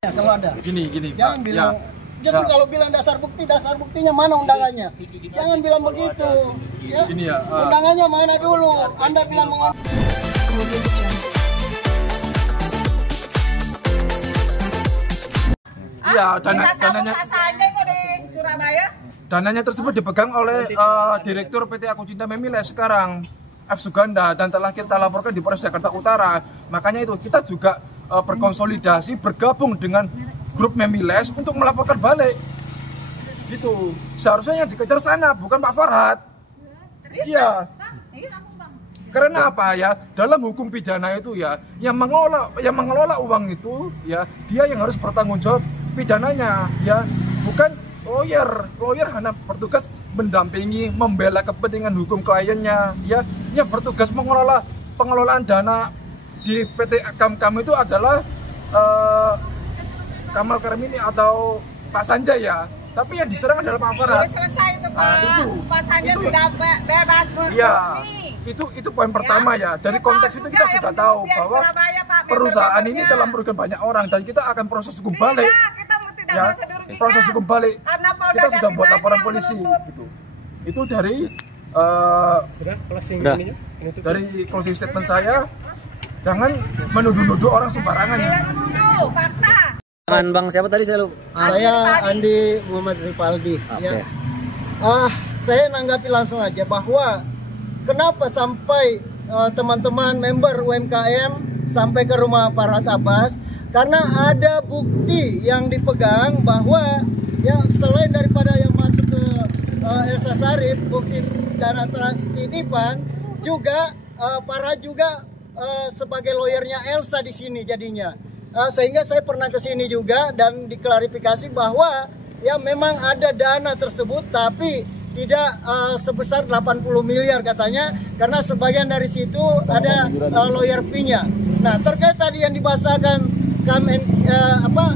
Ya, kalau ada. Gini, jangan Pak. bilang. Justru kalau bilang dasar buktinya mana undangannya? Jangan bilang begitu. Ya. Gini ya. Undangannya mana dulu? Anda bilang Iya, dananya saja kok di Surabaya. Dananya tersebut dipegang oleh Direktur PT Aku Cinta Memiles sekarang, F. Suganda, dan telah kita laporkan di Polres Jakarta Utara. Makanya itu kita juga berkonsolidasi, bergabung dengan grup Memiles untuk melaporkan balik. Gitu. Seharusnya yang dikejar sana, bukan Pak Farhad. Iya. Karena apa ya? Dalam hukum pidana itu ya, yang mengelola uang itu ya, dia yang harus bertanggung jawab pidananya ya, bukan lawyer. Lawyer hanya bertugas mendampingi, membela kepentingan hukum kliennya ya. Yang bertugas pengelolaan dana di PT Kamkam itu adalah Kamal Karmini atau Pak Sanjay ya. Tapi yang diserang adalah Pak Farhad. Sudah selesai itu, Pak. Pak Sanjay sudah bebas murni. Iya. Itu poin pertama ya. Dari konteks itu kita sudah tahu bahwa perusahaan ini telah merugikan banyak orang dan kita akan proses hukum balik. Ya, proses hukum balik. Kita sudah buat laporan polisi gitu. Itu dari dari closing statement saya. Jangan menuduh-nuduh orang sembarangan. Fakta. Bang siapa tadi saya lupa? Saya Andi Muhammad Ripaldi. Okay. Ya. Saya nanggapi langsung aja bahwa kenapa sampai teman-teman member UMKM sampai ke rumah Farhad Abbas, karena ada bukti yang dipegang bahwa ya selain daripada yang masuk ke Elsa Sharif, bukti dana titipan juga Farhad juga sebagai lawyernya Elsa di sini jadinya. Sehingga saya pernah ke sini juga dan diklarifikasi bahwa ya memang ada dana tersebut tapi tidak sebesar 80 miliar katanya, karena sebagian dari situ ada lawyer fee-nya. Nah, terkait tadi yang dibahasakan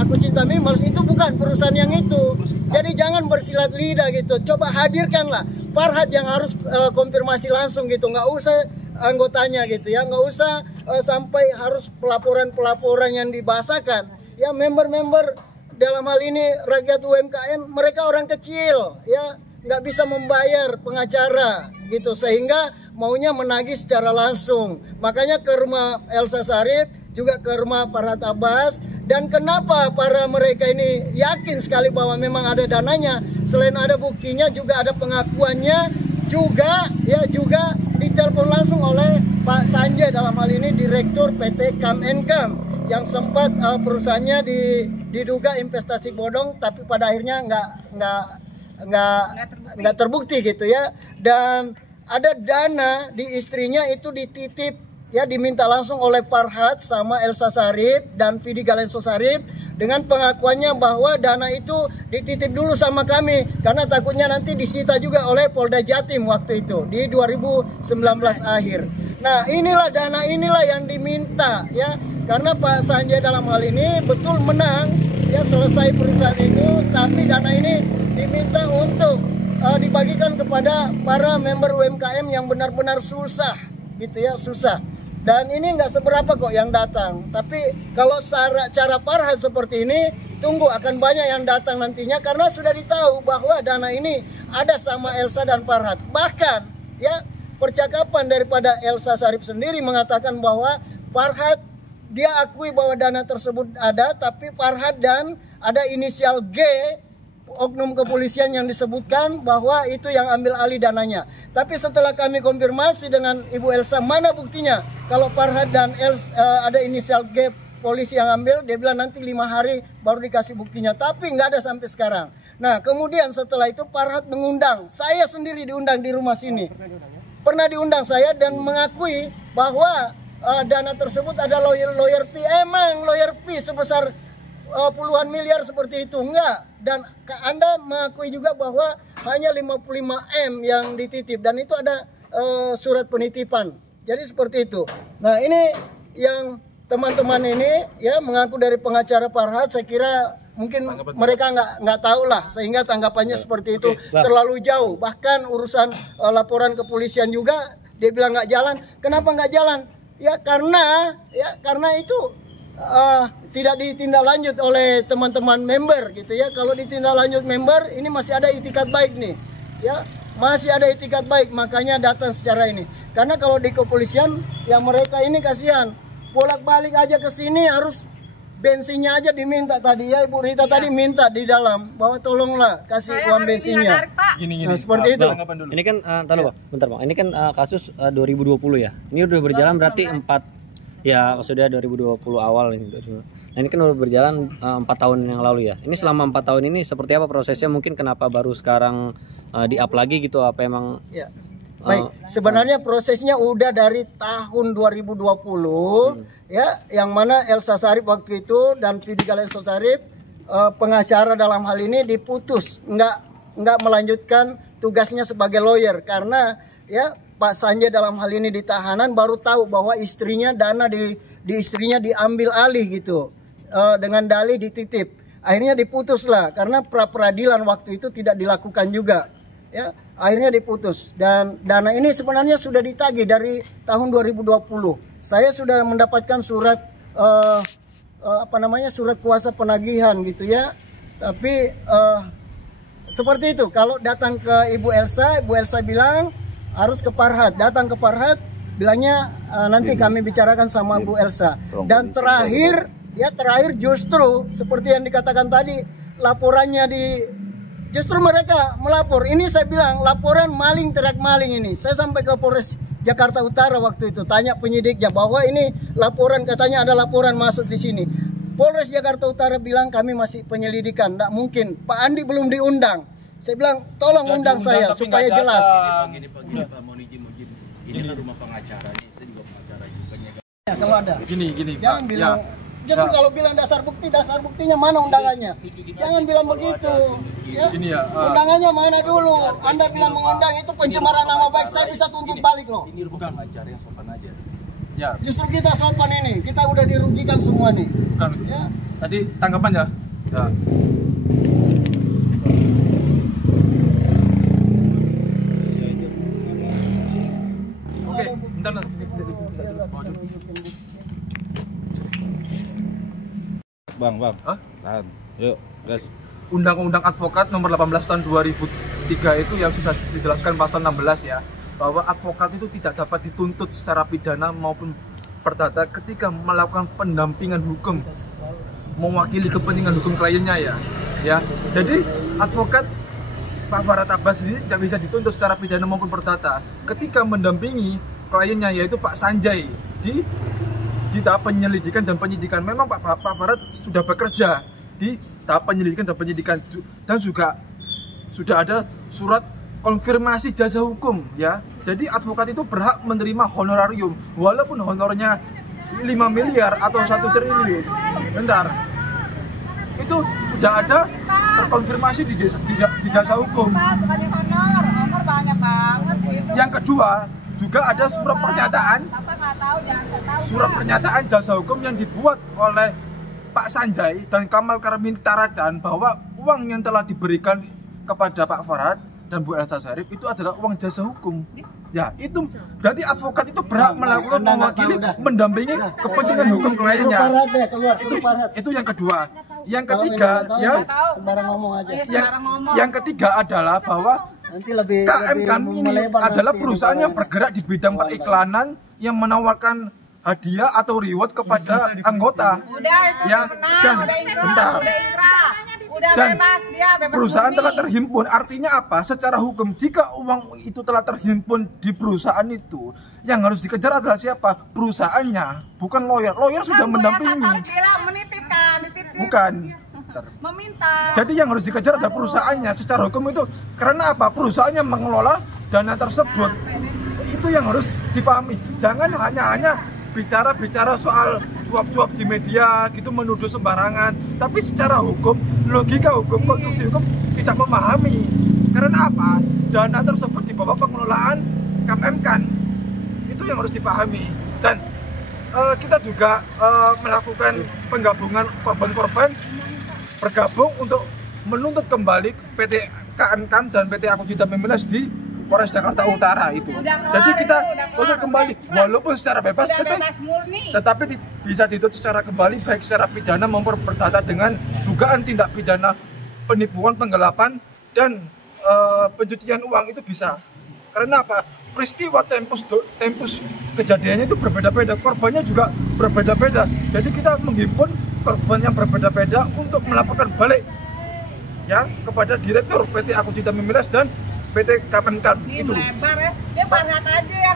Aku Cinta Memiles, itu bukan perusahaan yang itu. Jadi jangan bersilat lidah gitu. Coba hadirkanlah Farhad yang harus konfirmasi langsung gitu. Nggak usah anggotanya gitu ya, nggak usah sampai harus pelaporan yang dibahasakan. Ya member-member dalam hal ini rakyat UMKM, mereka orang kecil ya, nggak bisa membayar pengacara gitu, sehingga maunya menagih secara langsung. Makanya ke rumah Elsa Sharif, juga ke rumah Farhad Abbas. Dan kenapa para mereka ini yakin sekali bahwa memang ada dananya, selain ada buktinya juga ada pengakuannya, juga ditelepon langsung oleh Pak Sanjay, dalam hal ini Direktur PT Kam&Kam, yang sempat perusahaannya diduga investasi bodong, tapi pada akhirnya nggak terbukti gitu ya. Dan ada dana di istrinya itu dititip ya, diminta langsung oleh Farhad sama Elsa Sharif dan Vidi Galenso Sharif, dengan pengakuannya bahwa dana itu dititip dulu sama kami karena takutnya nanti disita juga oleh Polda Jatim waktu itu di 2019 akhir. Nah, dana inilah yang diminta ya, karena Pak Sanjay dalam hal ini betul menang ya, selesai perusahaan itu, tapi dana ini diminta untuk dibagikan kepada para member UMKM yang benar-benar susah gitu ya, susah. Dan ini nggak seberapa kok yang datang. Tapi kalau cara Farhad seperti ini, tunggu akan banyak yang datang nantinya, karena sudah ditahu bahwa dana ini ada sama Elsa dan Farhad. Bahkan ya, percakapan daripada Elsa Sharif sendiri mengatakan bahwa Farhad, dia akui bahwa dana tersebut ada, tapi Farhad dan ada inisial G oknum kepolisian yang disebutkan bahwa itu yang ambil alih dananya. Tapi setelah kami konfirmasi dengan Ibu Elsa, mana buktinya kalau Farhad dan ada inisial G polisi yang ambil, dia bilang nanti 5 hari baru dikasih buktinya, tapi nggak ada sampai sekarang. Nah, kemudian setelah itu Farhad mengundang, saya sendiri diundang di rumah sini. Pernah diundang saya dan mengakui bahwa dana tersebut ada lawyer fee. Emang lawyer fee sebesar puluhan miliar seperti itu? Enggak. Dan Anda mengakui juga bahwa hanya 55 M yang dititip, dan itu ada surat penitipan. Jadi seperti itu. Nah, ini yang teman-teman ini ya mengaku dari pengacara Farhad. Saya kira mungkin mereka nggak tahu lah, sehingga tanggapannya seperti itu. Terlalu jauh. Bahkan urusan laporan kepolisian juga dia bilang nggak jalan. Kenapa nggak jalan? Ya karena itu tidak ditindaklanjut oleh teman-teman member gitu ya. Kalau ditindaklanjut member, ini masih ada itikat baik nih, ya masih ada itikat baik, makanya datang secara ini. Karena kalau di kepolisian, yang mereka ini kasihan, bolak-balik aja ke sini harus bensinnya aja diminta tadi ya, Ibu Rita tadi minta di dalam bahwa tolonglah kasih uang bensinnya. Gini, Nah, seperti itu. Ini kan tahu Pak, bentar Pak. Ini kan kasus 2020 ya. Ini udah berjalan berarti 4 ya, maksudnya 2020 awal ini. Nah, ini kan udah berjalan 4 tahun yang lalu ya. Ini selama 4 tahun ini seperti apa prosesnya? Mungkin kenapa baru sekarang di-up lagi gitu, apa emang Ya. Baik, sebenarnya prosesnya udah dari tahun 2020 ya, yang mana Elsa Sharif waktu itu dan Vidi Galenso Sharif pengacara dalam hal ini diputus, nggak melanjutkan tugasnya sebagai lawyer karena ya Pak Sanjay dalam hal ini di tahanan baru tahu bahwa istrinya dana di istrinya diambil alih gitu dengan dalih dititip. Akhirnya diputus lah karena pra peradilan waktu itu tidak dilakukan juga. Ya, akhirnya diputus dan dana ini sebenarnya sudah ditagih dari tahun 2020. Saya sudah mendapatkan surat surat kuasa penagihan gitu ya. Tapi seperti itu, kalau datang ke Ibu Elsa bilang harus ke Parhat. Datang ke Parhat bilangnya nanti kami bicarakan sama Bu Elsa. Dan terakhir justru seperti yang dikatakan tadi, laporannya justru mereka melapor. Ini saya bilang laporan maling teriak maling ini. Saya sampai ke Polres Jakarta Utara waktu itu, tanya penyidiknya bahwa ini laporan, katanya ada laporan masuk di sini. Polres Jakarta Utara bilang kami masih penyelidikan, tidak mungkin. Pak Andi belum diundang. Saya bilang tolong undang saya supaya jelas. Gini Pak, mohon izin. Ini kan rumah pengacara nih, saya juga pengacara juga. Ya, kalau ada. Gini Jangan Pak. bilang. Justru kalau bilang dasar buktinya mana undangannya? Jangan bilang begitu. Ya. Gini ya. Undangannya mana dulu? Anda bilang mengundang itu pencemaran nama baik, saya bisa tuntut balik loh. Ini bukan pengacara yang sopan aja. Ya. Justru kita sopan ini, kita udah dirugikan semua nih. Bukan. Ya. Tadi tanggapannya. Ya. Oke, bentar. Bang. Hah? Tahan. Yuk, gas. Undang-Undang Advokat nomor 18 tahun 2003 itu yang sudah dijelaskan pasal 16 ya, bahwa advokat itu tidak dapat dituntut secara pidana maupun perdata ketika melakukan pendampingan hukum mewakili kepentingan hukum kliennya ya. Jadi advokat Pak Farhad Abbas ini tidak bisa dituntut secara pidana maupun perdata ketika mendampingi kliennya, yaitu Pak Sanjay di tahap penyelidikan dan penyidikan. Memang Pak Farhad sudah bekerja di tahap penyelidikan dan penyidikan, dan juga sudah ada surat konfirmasi jasa hukum ya. Jadi advokat itu berhak menerima honorarium walaupun honornya 5 miliar atau 1 triliun. Bentar. Itu sudah ada terkonfirmasi di jasa hukum. Bukan di honor banyak banget gitu. Yang kedua, juga ada surat pernyataan. Bapak nggak tahu, jangan saya tahu. Surat pernyataan jasa hukum yang dibuat oleh Pak Sanjay dan Kamal Karmini Tarajan bahwa uang yang telah diberikan kepada Pak Farhad dan Bu Elsa Sharif itu adalah uang jasa hukum. Ya, itu berarti advokat itu berhak melakukan mewakili, mendampingi kepentingan hukum kliennya. Itu yang kedua. Yang ketiga, ya, sembarang ngomong aja. Yang ketiga adalah bahwa Nanti lebih KM kami ini adalah perusahaan yang bergerak di bidang periklanan yang menawarkan hadiah atau reward kepada anggota. Udah itu Ya, menang, dan udah inkrah, bentar. udah inkrah. Udah Dan bebas dia, bebas perusahaan murni. telah terhimpun, artinya apa? Secara hukum, jika uang itu telah terhimpun di perusahaan itu, yang harus dikejar adalah siapa? Perusahaannya, bukan lawyer. Lawyer sudah Kan mendampingi. Bu Elsa bilang menitipkan, dititip. Bukan. Meminta. Jadi yang harus dikejar adalah perusahaannya. Secara hukum itu, karena apa? Perusahaannya mengelola dana tersebut. Itu yang harus dipahami. Jangan hanya bicara soal cuap-cuap di media gitu, menuduh sembarangan. Tapi secara hukum, logika hukum, konstruksi hukum tidak memahami. Karena apa? Dana tersebut di bawah pengelolaan KMK. Itu yang harus dipahami. Dan kita juga melakukan penggabungan korban-korban bergabung untuk menuntut kembali PT KMK dan PT Aku Cinta Memiles di Polres Jakarta Utara itu. Jadi kita tuntut kembali walaupun secara bebas, tetapi bisa dituntut secara kembali baik secara pidana maupun perdata dengan dugaan tindak pidana penipuan, penggelapan dan pencucian uang itu bisa. Karena apa? Peristiwa tempus kejadiannya itu berbeda-beda, korbannya juga berbeda-beda. Jadi kita menghimpun korban yang berbeda-beda untuk melaporkan balik ya kepada Direktur PT Aku Cinta Memiles dan PT Kemenkan Ini itu. melebar ya. Dia Farhat aja yang